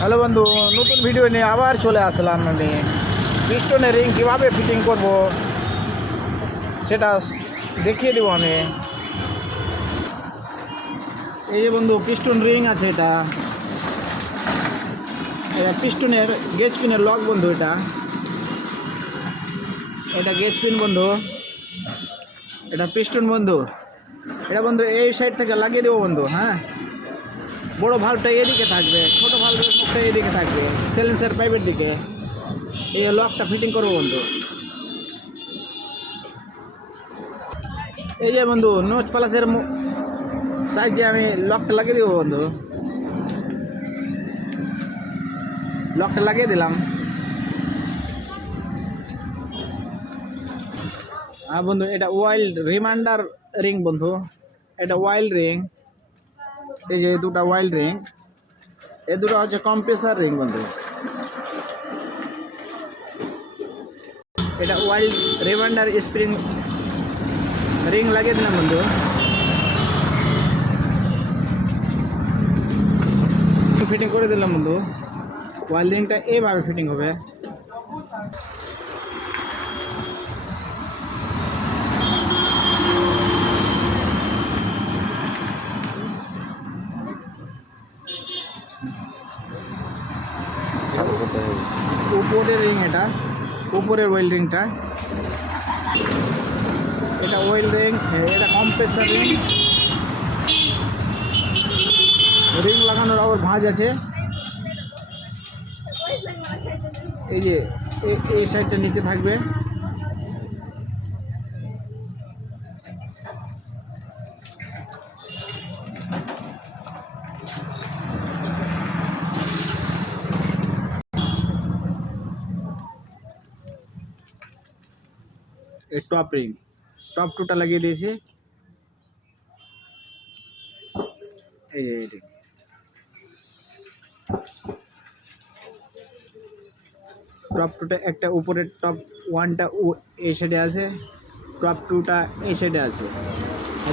Hello বন্ধু, নতুন video নিয়ে আবার চলে আসলাম। আমি পিস্টনের রিং কীভাবে ফিটিং করব সেটা দেখিয়ে দেবো আমি। এই যে বন্ধু, পিস্টন রিং আছে। এটা পিস্টনের গেজ পিনের লক বন্ধু। এটা এটা গেজ পিন বন্ধু, এটা পিস্টন বন্ধু। এটা বন্ধু এই সাইড থেকে লাগিয়ে দেবো বন্ধু। হ্যাঁ, বড় ভাল্বটা এদিকে থাকবে, ছোট ভাল্বের মুখটা এদিকে থাকবে, সিলিন্ডার পাইপের দিকে। এই লকটা ফিটিং করবো বন্ধু। এই যে বন্ধু, নোচ প্লাসের সাইজে আমি লকটা লাগিয়ে দেবো বন্ধু। লকটা লাগিয়ে দিলাম। হ্যাঁ বন্ধু, এটা ওয়াইল্ড রিমাইন্ডার রিং বন্ধু। এটা ওয়াইল্ড রিং। এই যে দুটা ওয়াইল্ড রিং, এই দুটো হচ্ছে কম্প্রেসার রিং বন্ধু। এটা ওয়াইল্ড রিমাইন্ডার স্প্রিং রিং লাগিয়ে দিলাম বন্ধু। ফিটিং করে দিলাম বন্ধু। ওয়াইল্ড রিংটা এইভাবে ফিটিং হবে। উপরের রিং, এটা উপরের ওয়েল্ড রিংটা। এটা ওয়েল্ড রিং, এটা কম্প্রেসার রিং। রিং লাগানোর আবার ভাঁজ আছে। এই যে এই সাইডটা নিচে থাকবে। এই টপ রিং, টপ টুটা লাগিয়ে দিয়েছি। এই যে এই রিং, টপ টুটা একটা উপরের টপ ওয়ানটা এই সাইডে আছে, টপ টুটা এই সাইডে আছে।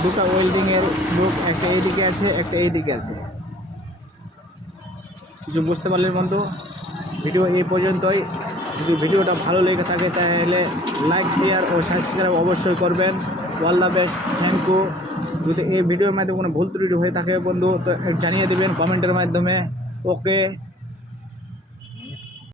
দুটো ওয়েল্ডিংয়ের বুক, একটা এইদিকে আছে, একটা এইদিকে আছে। কিছু বুঝতে পারলেন বন্ধু? ভিডিও এই পর্যন্তই। যদি ভিডিওটা ভালো লেগে থাকে তাহলে লাইক, শেয়ার ও সাবস্ক্রাইব অবশ্যই করবেন। All the best, thank you. যদি এই ভিডিওর মাধ্যমে কোনো ভুল ত্রুটি হয়ে থাকে বন্ধু তো জানিয়ে দেবেন কমেন্টের মাধ্যমে। ওকে।